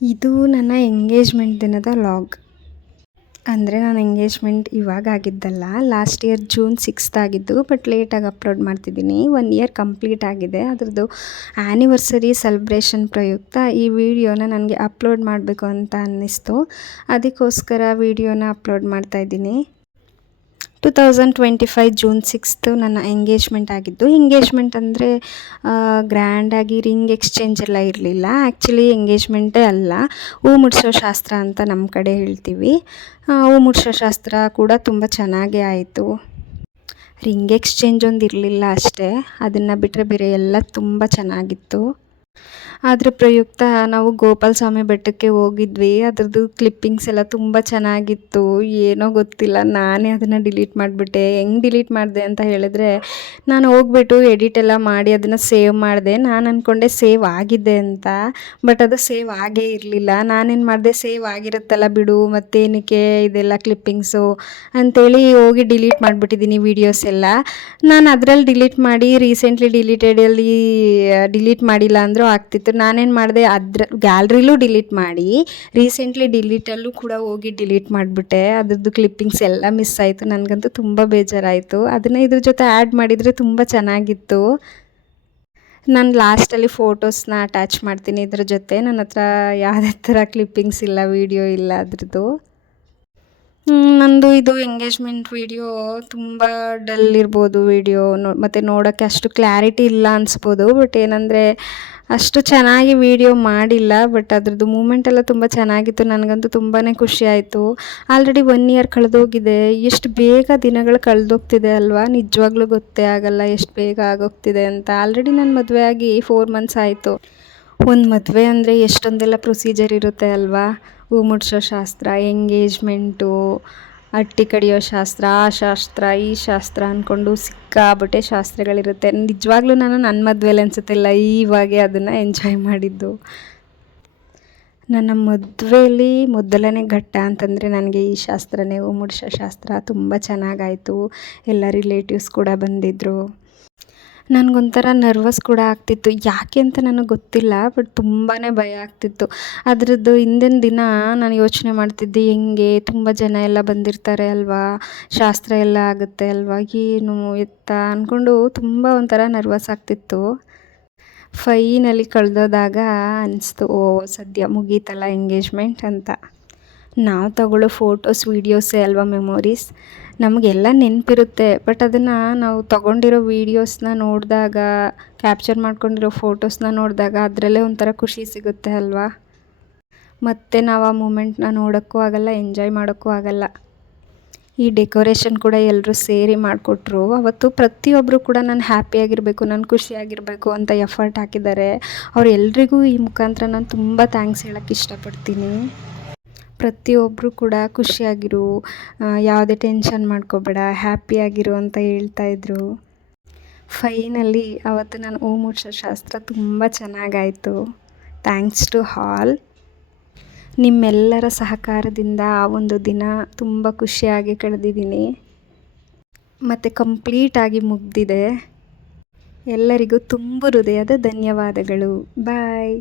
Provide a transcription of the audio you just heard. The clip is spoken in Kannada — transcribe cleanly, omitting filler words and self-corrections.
ಇದು ನನ್ನ ಎಂಗೇಜ್ಮೆಂಟ್ ದಿನದ ವ್ಲಾಗ್. ಅಂದರೆ ನನ್ನ ಎಂಗೇಜ್ಮೆಂಟ್ ಇವಾಗ ಆಗಿದ್ದಲ್ಲ, ಲಾಸ್ಟ್ ಇಯರ್ ಜೂನ್ 6th ಆಗಿದ್ದು. ಬಟ್ ಲೇಟಾಗಿ ಅಪ್ಲೋಡ್ ಮಾಡ್ತಿದ್ದೀನಿ. 1 ಇಯರ್ ಕಂಪ್ಲೀಟ್ ಆಗಿದೆ. ಅದ್ರದ್ದು ಆ್ಯನಿವರ್ಸರಿ ಸೆಲೆಬ್ರೇಷನ್ ಪ್ರಯುಕ್ತ ಈ ವಿಡಿಯೋನ ನನಗೆ ಅಪ್ಲೋಡ್ ಮಾಡಬೇಕು ಅಂತ ಅನ್ನಿಸ್ತು. ಅದಕ್ಕೋಸ್ಕರ ವಿಡಿಯೋನ ಅಪ್ಲೋಡ್ ಮಾಡ್ತಾಯಿದ್ದೀನಿ. 2025 ಜೂನ್ 6th ನನ್ನ ಎಂಗೇಜ್ಮೆಂಟ್ ಆಗಿದ್ದು. ಎಂಗೇಜ್ಮೆಂಟ್ ಅಂದರೆ ಗ್ರ್ಯಾಂಡಾಗಿ ರಿಂಗ್ ಎಕ್ಸ್ಚೇಂಜ್ ಎಲ್ಲ ಇರಲಿಲ್ಲ. ಆ್ಯಕ್ಚುಲಿ ಎಂಗೇಜ್ಮೆಂಟೇ ಅಲ್ಲ, ಹೂ ಮುಡಿಸೋ ಶಾಸ್ತ್ರ ಅಂತ ನಮ್ಮ ಕಡೆ ಹೇಳ್ತೀವಿ. ಹೂ ಮುಡಿಸೋ ಶಾಸ್ತ್ರ ಕೂಡ ತುಂಬ ಚೆನ್ನಾಗೇ ಆಯಿತು. ರಿಂಗ್ ಎಕ್ಸ್ಚೇಂಜ್ ಒಂದು ಇರಲಿಲ್ಲ ಅಷ್ಟೇ, ಅದನ್ನು ಬಿಟ್ಟರೆ ಬೇರೆ ಎಲ್ಲ ತುಂಬ ಚೆನ್ನಾಗಿತ್ತು. ಅದ್ರ ಪ್ರಯುಕ್ತ ನಾವು ಗೋಪಾಲ ಸ್ವಾಮಿ ಬೆಟ್ಟಕ್ಕೆ ಹೋಗಿದ್ವಿ. ಅದ್ರದ್ದು ಕ್ಲಿಪ್ಪಿಂಗ್ಸ್ ಎಲ್ಲ ತುಂಬ ಚೆನ್ನಾಗಿತ್ತು. ಏನೋ ಗೊತ್ತಿಲ್ಲ, ನಾನೇ ಅದನ್ನು ಡಿಲೀಟ್ ಮಾಡಿಬಿಟ್ಟೆ. ಹೆಂಗೆ ಡಿಲೀಟ್ ಮಾಡಿದೆ ಅಂತ ಹೇಳಿದ್ರೆ, ನಾನು ಹೋಗ್ಬಿಟ್ಟು ಎಡಿಟ್ ಎಲ್ಲ ಮಾಡಿ ಅದನ್ನು ಸೇವ್ ಮಾಡಿದೆ. ನಾನು ಅಂದ್ಕೊಂಡೆ ಸೇವ್ ಆಗಿದೆ ಅಂತ, ಬಟ್ ಅದು ಸೇವ್ ಆಗೇ ಇರಲಿಲ್ಲ. ನಾನೇನು ಮಾಡಿದೆ, ಸೇವ್ ಆಗಿರುತ್ತಲ್ಲ ಬಿಡು ಮತ್ತೇನಕ್ಕೆ ಇದೆಲ್ಲ ಕ್ಲಿಪ್ಪಿಂಗ್ಸು ಅಂಥೇಳಿ ಹೋಗಿ ಡಿಲೀಟ್ ಮಾಡಿಬಿಟ್ಟಿದ್ದೀನಿ ವೀಡಿಯೋಸ್ ಎಲ್ಲ. ನಾನು ಅದರಲ್ಲಿ ಡಿಲೀಟ್ ಮಾಡಿ ರೀಸೆಂಟ್ಲಿ ಡಿಲೀಟೆಡಲ್ಲಿ ಡಿಲೀಟ್ ಮಾಡಿಲ್ಲ ಅಂದರೂ ಆಗ್ತಿತ್ತು. ನಾನೇನು ಮಾಡಿದೆ, ಅದ್ರ ಗ್ಯಾಲ್ರಿಲೂ ಡಿಲೀಟ್ ಮಾಡಿ ರೀಸೆಂಟ್ಲಿ ಡಿಲೀಟಲ್ಲೂ ಕೂಡ ಹೋಗಿ ಡಿಲೀಟ್ ಮಾಡಿಬಿಟ್ಟೆ. ಅದ್ರದ್ದು ಕ್ಲಿಪ್ಪಿಂಗ್ಸ್ ಎಲ್ಲ ಮಿಸ್ ಆಯಿತು. ನನಗಂತೂ ತುಂಬ ಬೇಜಾರಾಯಿತು. ಅದನ್ನು ಇದ್ರ ಜೊತೆ ಆ್ಯಡ್ ಮಾಡಿದರೆ ತುಂಬ ಚೆನ್ನಾಗಿತ್ತು. ನಾನು ಲಾಸ್ಟಲ್ಲಿ ಫೋಟೋಸ್ನ ಅಟ್ಯಾಚ್ ಮಾಡ್ತೀನಿ ಇದ್ರ ಜೊತೆ. ನನ್ನ ಹತ್ರ ಯಾವುದೇ ಥರ ಕ್ಲಿಪ್ಪಿಂಗ್ಸ್ ಇಲ್ಲ, ವೀಡಿಯೋ ಇಲ್ಲ ಅದ್ರದ್ದು. ನಂದು ಇದು ಎಂಗೇಜ್ಮೆಂಟ್ ವೀಡಿಯೋ ತುಂಬ ಡಲ್ ಇರ್ಬೋದು ವೀಡಿಯೋ ಮತ್ತು ನೋಡೋಕ್ಕೆ ಅಷ್ಟು ಕ್ಲಾರಿಟಿ ಇಲ್ಲ ಅನಿಸ್ಬೋದು. ಬಟ್ ಏನಂದರೆ ಅಷ್ಟು ಚೆನ್ನಾಗಿ ವೀಡಿಯೋ ಮಾಡಿಲ್ಲ. ಬಟ್ ಅದ್ರದ್ದು ಮೂಮೆಂಟ್ ಎಲ್ಲ ತುಂಬ ಚೆನ್ನಾಗಿತ್ತು. ನನಗಂತೂ ತುಂಬಾ ಖುಷಿ ಆಯಿತು. ಆಲ್ರೆಡಿ 1 ಇಯರ್ ಕಳೆದೋಗಿದೆ. ಎಷ್ಟು ಬೇಗ ದಿನಗಳು ಕಳೆದೋಗ್ತಿದೆ ಅಲ್ವಾ, ನಿಜವಾಗ್ಲೂ ಗೊತ್ತೇ ಆಗಲ್ಲ ಎಷ್ಟು ಬೇಗ ಆಗೋಗ್ತಿದೆ ಅಂತ. ಆಲ್ರೆಡಿ ನನ್ನ ಮದುವೆ ಆಗಿ 4 months ಆಯಿತು. ಒಂದು ಮದುವೆ ಅಂದರೆ ಎಷ್ಟೊಂದೆಲ್ಲ ಪ್ರೊಸೀಜರ್ ಇರುತ್ತೆ ಅಲ್ವಾ. ಹೂ ಮುಡಿಸೋ ಶಾಸ್ತ್ರ, ಎಂಗೇಜ್ಮೆಂಟು, ಅಟ್ಟಿ ಕಡಿಯೋ ಶಾಸ್ತ್ರ, ಆ ಶಾಸ್ತ್ರ ಈ ಶಾಸ್ತ್ರ ಅಂದ್ಕೊಂಡು ಸಿಕ್ಕಾಬಟ್ಟೆ ಶಾಸ್ತ್ರಗಳಿರುತ್ತೆ. ನಿಜವಾಗ್ಲೂ ನಾನು ನನ್ನ ಮದುವೆಲಿ ಅನಿಸುತ್ತಿಲ್ಲ, ಇವಾಗೆ ಅದನ್ನು ಎಂಜಾಯ್ ಮಾಡಿದ್ದು. ನನ್ನ ಮದುವೆಯಲ್ಲಿ ಮೊದಲನೇ ಘಟ್ಟ ಅಂತಂದರೆ ನನಗೆ ಈ ಶಾಸ್ತ್ರನೇ, ಹೂ ಮುಡಿಸೋ ಶಾಸ್ತ್ರ. ತುಂಬ ಚೆನ್ನಾಗಾಯಿತು. ಎಲ್ಲ ರಿಲೇಟಿವ್ಸ್ ಕೂಡ ಬಂದಿದ್ದರು. ನನಗೊಂಥರ ನರ್ವಸ್ ಕೂಡ ಆಗ್ತಿತ್ತು. ಯಾಕೆ ಅಂತ ನನಗೆ ಗೊತ್ತಿಲ್ಲ, ಬಟ್ ತುಂಬಾ ಭಯ ಆಗ್ತಿತ್ತು. ಅದರದ್ದು ಹಿಂದಿನ ದಿನ ನಾನು ಯೋಚನೆ ಮಾಡ್ತಿದ್ದೆ, ಹೆಂಗೆ ತುಂಬ ಜನ ಎಲ್ಲ ಬಂದಿರ್ತಾರೆ ಅಲ್ವಾ, ಶಾಸ್ತ್ರ ಎಲ್ಲ ಆಗುತ್ತೆ ಅಲ್ವಾ, ಏನು ಎತ್ತ ಅಂದ್ಕೊಂಡು ತುಂಬ ಒಂಥರ ನರ್ವಸ್ ಆಗ್ತಿತ್ತು. ಫೈನಲಿ ಕಳೆದೋದಾಗ ಅನಿಸ್ತು, ಓ ಸದ್ಯ ಮುಗೀತಲ್ಲ ಎಂಗೇಜ್ಮೆಂಟ್ ಅಂತ. ನಾವು ತಗೊಳ್ಳೋ ಫೋಟೋಸ್ ವೀಡಿಯೋಸೇ ಅಲ್ವಾ ಮೆಮೊರೀಸ್. ನಮಗೆಲ್ಲ ನೆನಪಿರುತ್ತೆ, ಬಟ್ ಅದನ್ನು ನಾವು ತೊಗೊಂಡಿರೋ ವೀಡಿಯೋಸ್ನ ನೋಡಿದಾಗ, ಕ್ಯಾಪ್ಚರ್ ಮಾಡ್ಕೊಂಡಿರೋ ಫೋಟೋಸ್ನ ನೋಡಿದಾಗ ಅದರಲ್ಲೇ ಒಂಥರ ಖುಷಿ ಸಿಗುತ್ತೆ ಅಲ್ವಾ. ಮತ್ತು ನಾವು ಆ ಮೂಮೆಂಟ್ನ ನೋಡೋಕ್ಕೂ ಆಗಲ್ಲ, ಎಂಜಾಯ್ ಮಾಡೋಕ್ಕೂ ಆಗಲ್ಲ. ಈ ಡೆಕೋರೇಷನ್ ಕೂಡ ಎಲ್ಲರೂ ಸೇರಿ ಮಾಡಿಕೊಟ್ರು. ಅವತ್ತು ಪ್ರತಿಯೊಬ್ಬರು ಕೂಡ ನಾನು ಹ್ಯಾಪಿಯಾಗಿರಬೇಕು, ನಾನು ಖುಷಿಯಾಗಿರಬೇಕು ಅಂತ ಎಫರ್ಟ್ ಹಾಕಿದ್ದಾರೆ. ಅವರೆಲ್ರಿಗೂ ಈ ಮುಖಾಂತರ ನಾನು ತುಂಬ ಥ್ಯಾಂಕ್ಸ್ ಹೇಳೋಕ್ಕೆ ಇಷ್ಟಪಡ್ತೀನಿ. ಪ್ರತಿಯೊಬ್ಬರು ಕೂಡ ಖುಷಿಯಾಗಿರು, ಯಾವುದೇ ಟೆನ್ಷನ್ ಮಾಡ್ಕೋಬೇಡ, ಹ್ಯಾಪಿಯಾಗಿರು ಅಂತ ಹೇಳ್ತಾಯಿದ್ರು. ಫೈನಲಿ ಅವತ್ತು ನಾನು ಹೂ ಮುಡಿಸೋ ಶಾಸ್ತ್ರ ತುಂಬ ಚೆನ್ನಾಗಾಯಿತು. Thanks to all. ನಿಮ್ಮೆಲ್ಲರ ಸಹಕಾರದಿಂದ ಆ ಒಂದು ದಿನ ತುಂಬ ಖುಷಿಯಾಗಿ ಕಳೆದಿದ್ದೀನಿ ಮತ್ತು ಕಂಪ್ಲೀಟಾಗಿ ಮುಗಿದಿದೆ. ಎಲ್ಲರಿಗೂ ತುಂಬ ಹೃದಯದ ಧನ್ಯವಾದಗಳು. ಬಾಯ್.